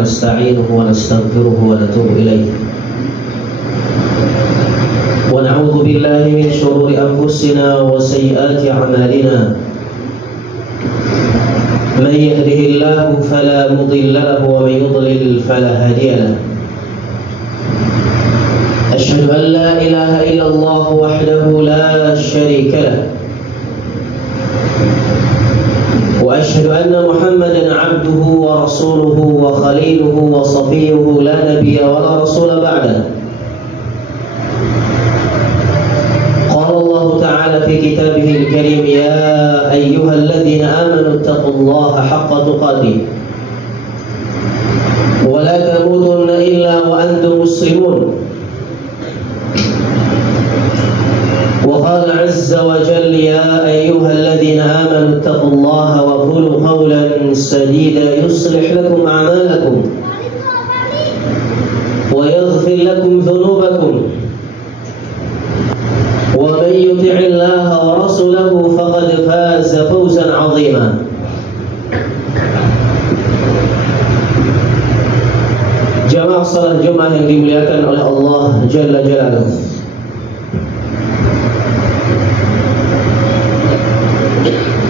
ونستعينه ونستغفره ونتوب إليه ونعوذ بالله من شرور أنفسنا وسيئات أعمالنا من يهده الله فلا مضل له ومن يضلل فلا هادي له أشهد أن لا إله إلا الله وحده لا شريك له وأشهد أن محمدا عبده ورسوله وخليله وصفيه لا نبي ولا رسول بعده. قال الله تعالى في كتابه الكريم يا أيها الذين آمنوا اتقوا الله حق تقاته ولا تموتن إلا وأنتم مسلمون. وقال عز وجل يا أيها الذين آمنوا اتقوا الله وقولوا قولا سديدا يصلح لكم أعمالكم ويغفر لكم ذنوبكم ومن يطع الله ورسوله فقد فاز فوزا عظيما. Jamaah salat Jumat yang dimuliakan oleh Allah Jalla Jalaluhu,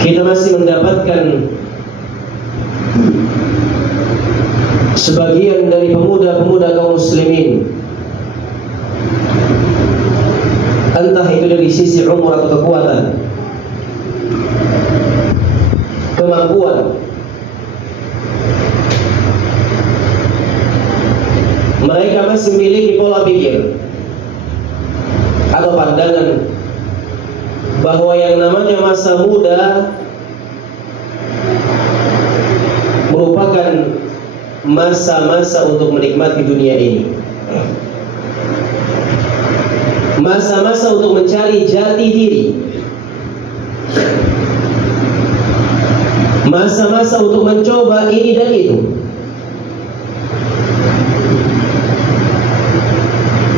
kita masih mendapatkan sebagian dari pemuda-pemuda kaum muslimin, entah itu dari sisi umur atau kekuatan, kemampuan, mereka masih memiliki pola pikir atau pandangan bahwa yang namanya masa muda merupakan masa-masa untuk menikmati dunia ini, masa-masa untuk mencari jati diri, masa-masa untuk mencoba ini dan itu,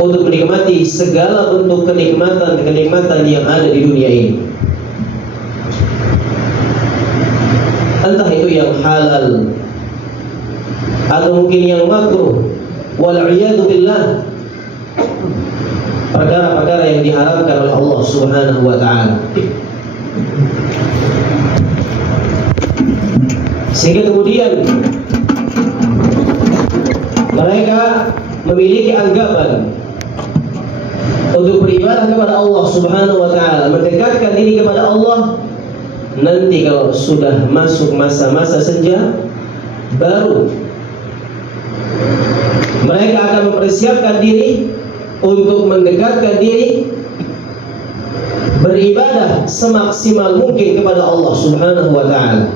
untuk menikmati segala bentuk kenikmatan yang ada di dunia ini, entah itu yang halal atau mungkin yang makruh, wal'iyadu billah, perkara-perkara yang diharamkan oleh Allah Subhanahu wa ta'ala. Sehingga kemudian mereka memiliki anggapan untuk beribadah kepada Allah Subhanahu wa ta'ala, mendekatkan diri kepada Allah. Nanti kalau sudah masuk masa-masa senja, baru mereka akan mempersiapkan diri untuk mendekatkan diri, beribadah semaksimal mungkin kepada Allah Subhanahu wa ta'ala.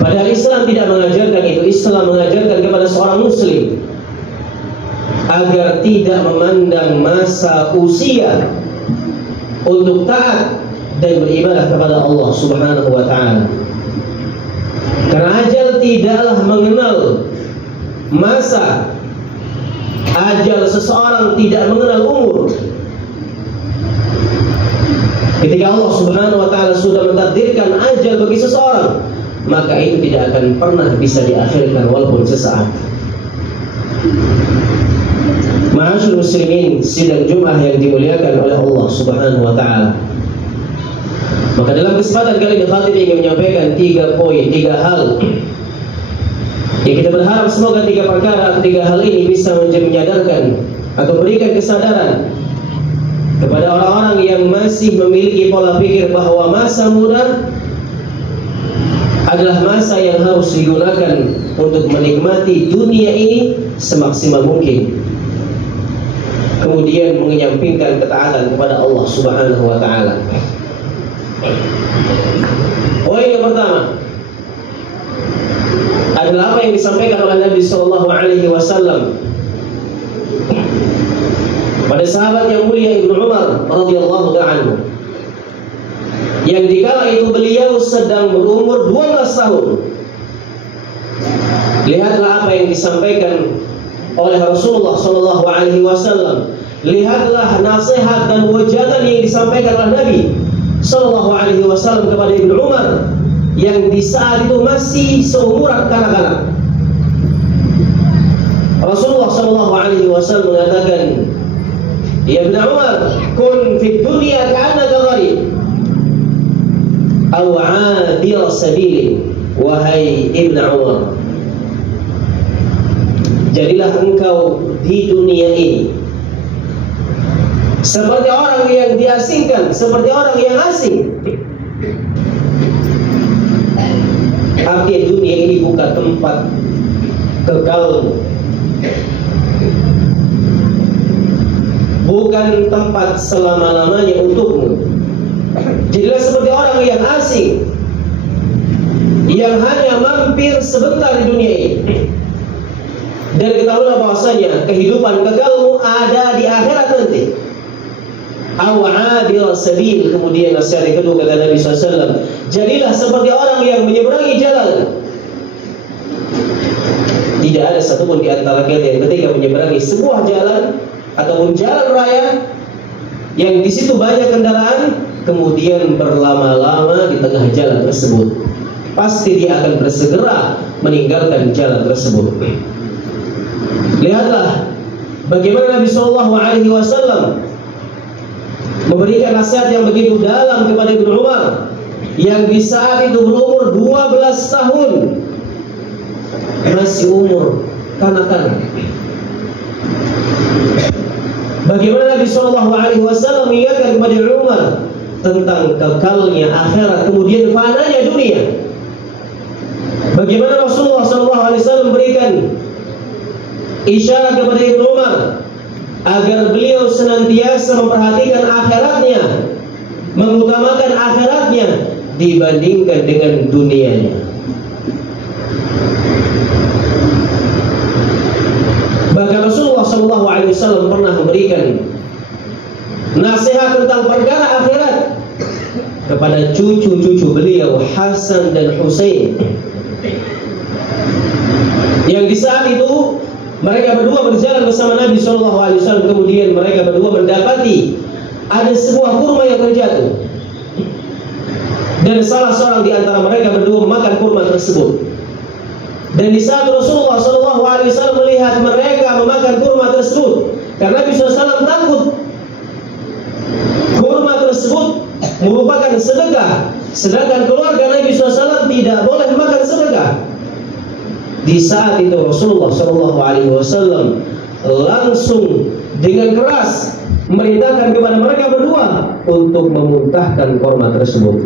Padahal Islam tidak mengajarkan itu. Islam mengajarkan kepada seorang muslim agar tidak memandang masa usia untuk taat dan beribadah kepada Allah Subhanahu wa ta'ala. Karena ajal tidaklah mengenal masa, ajal seseorang tidak mengenal umur. Ketika Allah Subhanahu wa ta'ala sudah mentakdirkan ajal bagi seseorang, maka itu tidak akan pernah bisa diakhirkan walaupun sesaat. Ma'asyur muslimin, sidang Jumat yang dimuliakan oleh Allah Subhanahu wa ta'ala. Maka dalam kesempatan kali ini khatib ingin menyampaikan 3 poin, 3 hal yang kita berharap semoga 3 perkara, 3 hal ini bisa menyadarkan atau berikan kesadaran kepada orang-orang yang masih memiliki pola pikir bahwa masa muda adalah masa yang harus digunakan untuk menikmati dunia ini semaksimal mungkin, kemudian menyampingkan ketaatan kepada Allah Subhanahu wa ta'ala. Poin yang pertama adalah apa yang disampaikan oleh Nabi Sallallahu Alaihi Wasallam pada sahabat yang mulia Ibnu Umar radhiyallahu anhu, yang dikala itu beliau sedang berumur 12 tahun. Lihatlah apa yang disampaikan oleh Rasulullah Sallallahu Alaihi Wasallam. Lihatlah nasihat dan wejangan yang disampaikan oleh Nabi Sallallahu Alaihi Wasallam kepada Ibnu Umar yang di saat itu masih seumuran kanak-kanak. Rasulullah SAW mengatakan, "Ya Ibn Umar, kun fid dunya ka'annaka gharib aw 'abir sabil." Wahai Ibn Umar, jadilah engkau di dunia ini seperti orang yang diasingkan, seperti orang yang asing. Artinya dunia ini bukan tempat kekal, bukan tempat selama-lamanya untukmu. Jadilah seperti orang yang asing, yang hanya mampir sebentar di dunia ini. Dan ketahuilah bahwasanya kehidupan kekalmu ada di akhirat nanti. Aw'abil sabil. Kemudian nasihat yang kedua kata Nabi SAW, jadilah seperti orang yang menyeberangi jalan. Tidak ada satupun di antara kita yang ketika menyeberangi sebuah jalan ataupun jalan raya yang di situ banyak kendaraan, kemudian berlama-lama di tengah jalan tersebut, pasti dia akan bersegera meninggalkan jalan tersebut. Lihatlah bagaimana Nabi SAW memberikan nasihat yang begitu dalam kepada Ibnu Umar yang di saat itu berumur 12 tahun, masih umur kanak-kanak. Bagaimana Nabi SAW mengingatkan kepada Ibnu Umar tentang kekalnya akhirat, kemudian fananya dunia. Bagaimana Rasulullah SAW memberikan isyarat kepada Ibnu Umar agar beliau senantiasa memperhatikan akhiratnya, mengutamakan akhiratnya dibandingkan dengan dunianya. Bahkan Rasulullah SAW pernah memberikan nasihat tentang perkara akhirat kepada cucu-cucu beliau, Hasan dan Husain, yang di saat itu mereka berdua berjalan bersama Nabi SAW. Kemudian mereka berdua mendapati ada sebuah kurma yang terjatuh, dan salah seorang di antara mereka berdua memakan kurma tersebut. Dan di saat Rasulullah SAW melihat mereka memakan kurma tersebut, karena Nabi SAW takut kurma tersebut merupakan sedekah, sedangkan keluarga Nabi SAW tidak boleh makan sedekah. Di saat itu Rasulullah SAW langsung dengan keras memerintahkan kepada mereka berdua untuk memuntahkan kurma tersebut.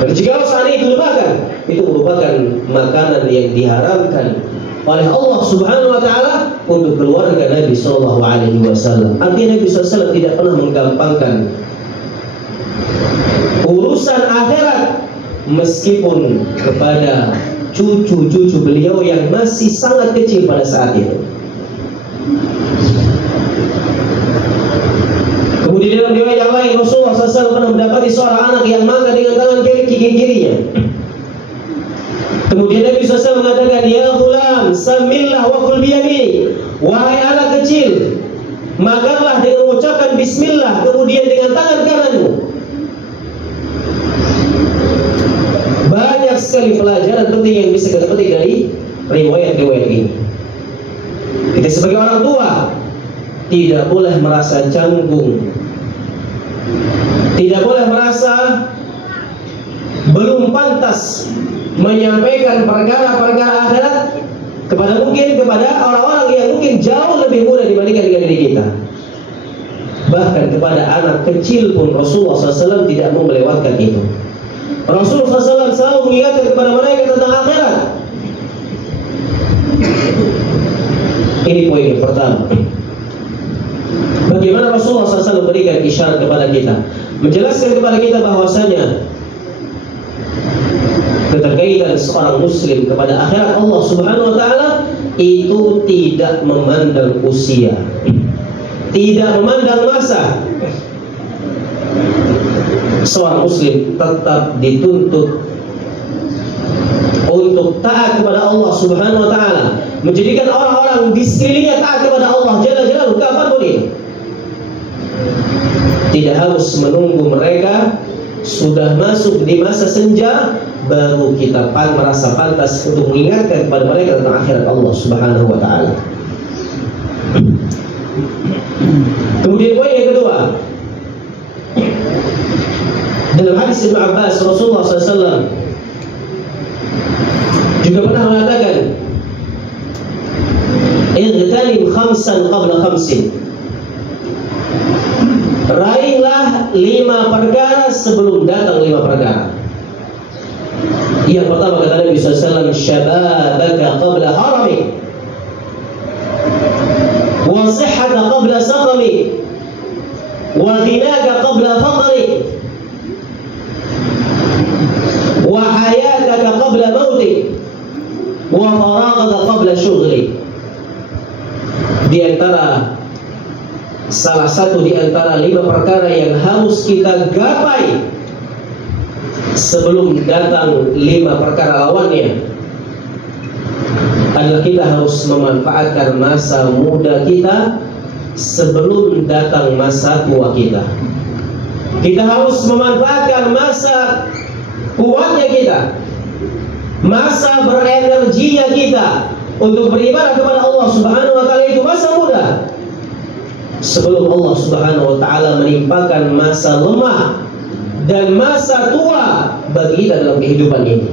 Dan jika saat itu dimakan, itu merupakan makanan yang diharamkan oleh Allah Subhanahu wa Ta'ala untuk keluarga Nabi SAW. Artinya Nabi SAW tidak pernah menggampangkan urusan akhirat, meskipun kepada cucu-cucu beliau yang masih sangat kecil pada saat itu. Kemudian dalam riwayat yang lain, Rasulullah SAW pernah mendapati seorang anak yang makan dengan tangan kirinya. Kemudian Nabi SAW mengatakan, "Ya ghulam, samillah wa kul biyaminik." Wahai anak kecil, makanlah dengan mengucapkan bismillah, kemudian dengan tangan kananmu. Banyak sekali pelajaran penting yang bisa kita petik dari riwayat-riwayat ini. Kita sebagai orang tua tidak boleh merasa canggung, tidak boleh merasa belum pantas menyampaikan perkara-perkara akhirat kepada orang-orang yang mungkin jauh lebih muda dibandingkan dengan diri kita. Bahkan kepada anak kecil pun Rasulullah SAW tidak mau melewatkan itu. Rasulullah SAW selalu mengingatkan kepada mereka tentang akhirat. Ini poin yang pertama. Bagaimana Rasulullah SAW memberikan isyarat kepada kita, menjelaskan kepada kita bahwasanya keterkaitan seorang muslim kepada akhirat Allah Subhanahu wa Ta'ala itu tidak memandang usia, tidak memandang masa. Seorang muslim tetap dituntut untuk taat kepada Allah Subhanahu wa Ta'ala, menjadikan orang-orang di sekelilingnya taat kepada Allah Jalla Jalaluhu kapanpun ini. Tidak harus menunggu mereka sudah masuk di masa senja, baru kita merasa pantas untuk mengingatkan kepada mereka tentang akhirat Allah Subhanahu wa taala. Kemudian poin yang kedua, dalam hadis Ibnu Abbas, Rasulullah SAW juga pernah mengatakan, "Igtanim khamsan qabla khamsin." Raihlah 5 perkara sebelum datang 5 perkara. Yang pertama kata Nabi SAW, "Syababaka qabla haramik, wa sihhata qabla saqamik, wa ghinaka qabla faqrik, wa hayataka qabla mautik, wa faragaka qabla syughlik." Di antara salah satu di antara 5 perkara yang harus kita gapai sebelum datang 5 perkara lawannya adalah kita harus memanfaatkan masa muda kita sebelum datang masa tua kita. Kita harus memanfaatkan masa kuatnya kita, masa berenerginya kita untuk beribadah kepada Allah Subhanahu wa taala, itu masa muda, sebelum Allah Subhanahu wa taala menimpakan masa lemah dan masa tua bagi kita dalam kehidupan ini.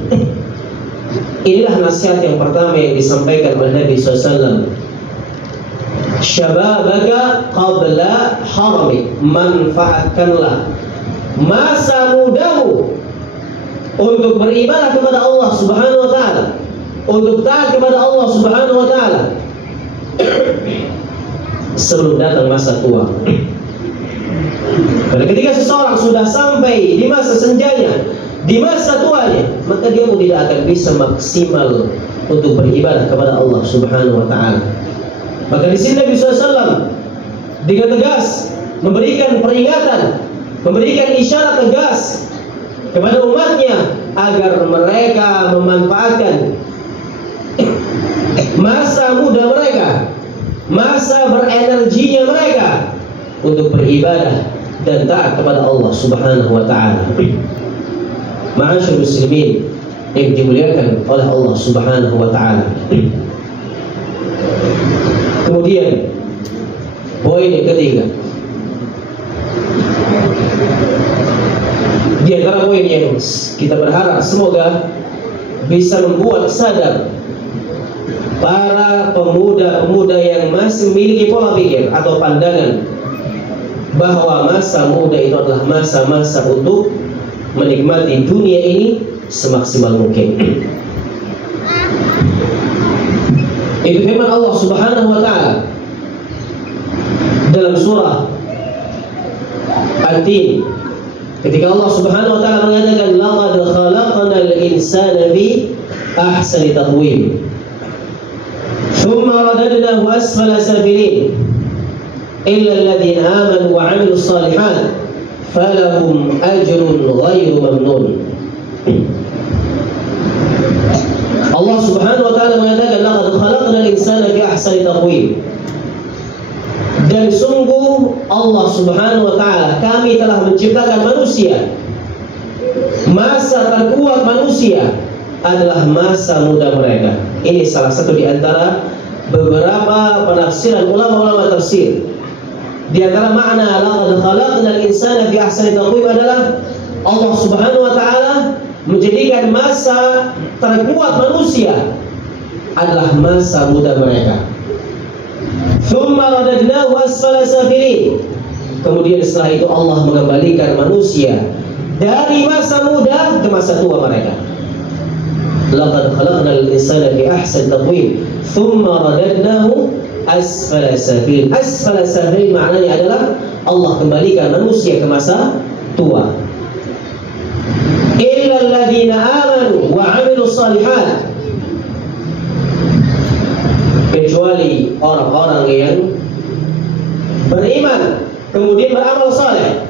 Inilah nasihat yang pertama yang disampaikan oleh Nabi SAW. Syababaka qabla haramik, manfaatkanlah masa mudamu untuk beribadah kepada Allah Subhanahu wa taala, untuk taat kepada Allah Subhanahu wa taala sebelum datang masa tua. Karena ketika seseorang sudah sampai di masa senjanya, di masa tuanya, maka dia pun tidak akan bisa maksimal untuk beribadah kepada Allah Subhanahu wa taala. Maka di sini Nabi SAW dengan tegas memberikan peringatan, memberikan isyarat tegas kepada umatnya agar mereka memanfaatkan masa muda mereka, masa berenerginya mereka untuk beribadah dan taat kepada Allah Subhanahu wa taala. Ma'asyiral muslimin yang dimuliakan oleh Allah Subhanahu wa taala. Kemudian poin yang ketiga, di antara poin yang kita berharap semoga bisa membuat sadar para pemuda-pemuda yang masih memiliki pola pikir atau pandangan bahwa masa muda itu adalah masa-masa untuk menikmati dunia ini semaksimal mungkin. Itu firman Allah Subhanahu wa taala dalam surah At-Tin, ketika Allah Subhanahu wa taala mengatakan, "Laqad khalaqnal insana fi ahsani taqwim, thumma radadnahu asfala safilin, illa alladhina amanu wa 'amilus shalihat falahum ajrun ghairu mamnun." Allah Subhanahu wa taala mengatakan, "Laqad khalaqnal insana fi ahsani taqwim." Dan sungguh Allah Subhanahu wa taala, kami telah menciptakan manusia. Masa terkuat manusia adalah masa muda mereka. Ini salah satu di antara beberapa penafsiran ulama-ulama tafsir. Di antara makna laqad khalaqnal insana fi ahsani taqwim adalah Allah Subhanahu wa taala menjadikan masa terkuat manusia adalah masa muda mereka. Thumma radadnahu asfala safilin. Kemudian setelah itu Allah mengembalikan manusia dari masa muda ke masa tua mereka. Laqad khalaqnal insana fi ahsani taqwim thumma radadnahu asfala safilin. Asfala safilin maknanya adalah Allah kembalikan manusia ke masa tua. Illa alladhina amanu wa 'amilus shalihat, kecuali orang-orang yang beriman kemudian beramal saleh,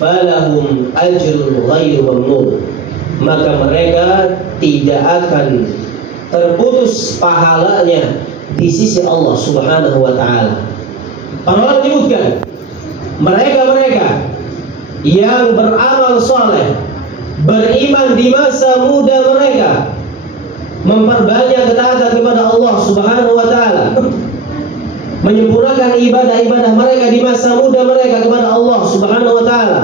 falahum ajrun ghairu mamnun, maka mereka tidak akan terputus pahalanya di sisi Allah Subhanahu wa taala. Para ulama menyebutkan mereka yang beramal soleh, beriman di masa muda mereka, memperbanyak ketaatan kepada Allah Subhanahu wa taala, menyempurnakan ibadah-ibadah mereka di masa muda mereka kepada Allah Subhanahu wa taala,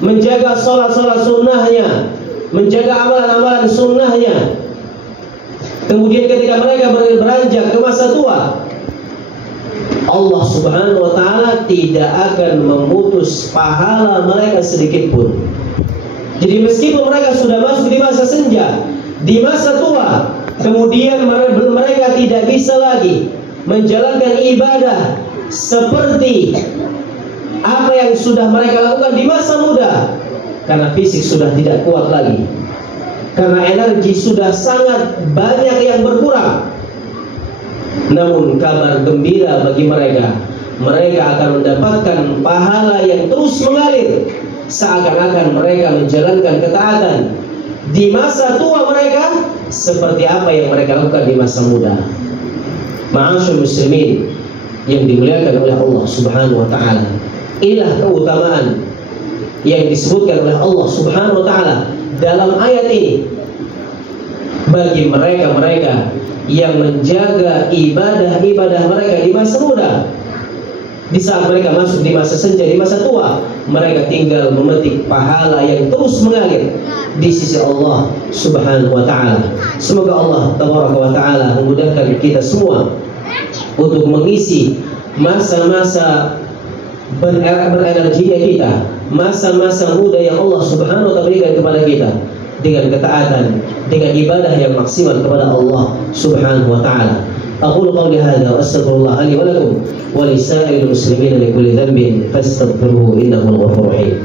menjaga sholat-sholat sunnahnya, menjaga amalan-amalan sunnahnya. Kemudian ketika mereka beranjak ke masa tua, Allah Subhanahu wa taala tidak akan memutus pahala mereka sedikit pun. Jadi meskipun mereka sudah masuk di masa senja, di masa tua, kemudian mereka tidak bisa lagi menjalankan ibadah seperti apa yang sudah mereka lakukan di masa muda, karena fisik sudah tidak kuat lagi, karena energi sudah sangat banyak yang berkurang. Namun kabar gembira bagi mereka, mereka akan mendapatkan pahala yang terus mengalir, seakan-akan mereka menjalankan ketaatan di masa tua mereka seperti apa yang mereka lakukan di masa muda. Ma'asyur muslimin yang dimuliakan oleh Allah Subhanahu wa taala, inilah keutamaan yang disebutkan oleh Allah Subhanahu wa taala dalam ayat ini bagi mereka-mereka yang menjaga ibadah-ibadah mereka di masa muda. Di saat mereka masuk di masa senja, di masa tua, mereka tinggal memetik pahala yang terus mengalir di sisi Allah Subhanahu wa taala. Semoga Allah Tabaraka wa taala memudahkan kita semua untuk mengisi masa-masa berenerginya kita, masa-masa muda yang Allah Subhanahu wa taala berikan kepada kita, dengan ketaatan, dengan ibadah yang maksimal kepada Allah Subhanahu wa taala. Aqulu qawli hadza wa astaghfirullah li wa lakum wa li sa'iril muslimin min kulli dhanbin fastaghfiruhu innahu al-ghafurur rahim.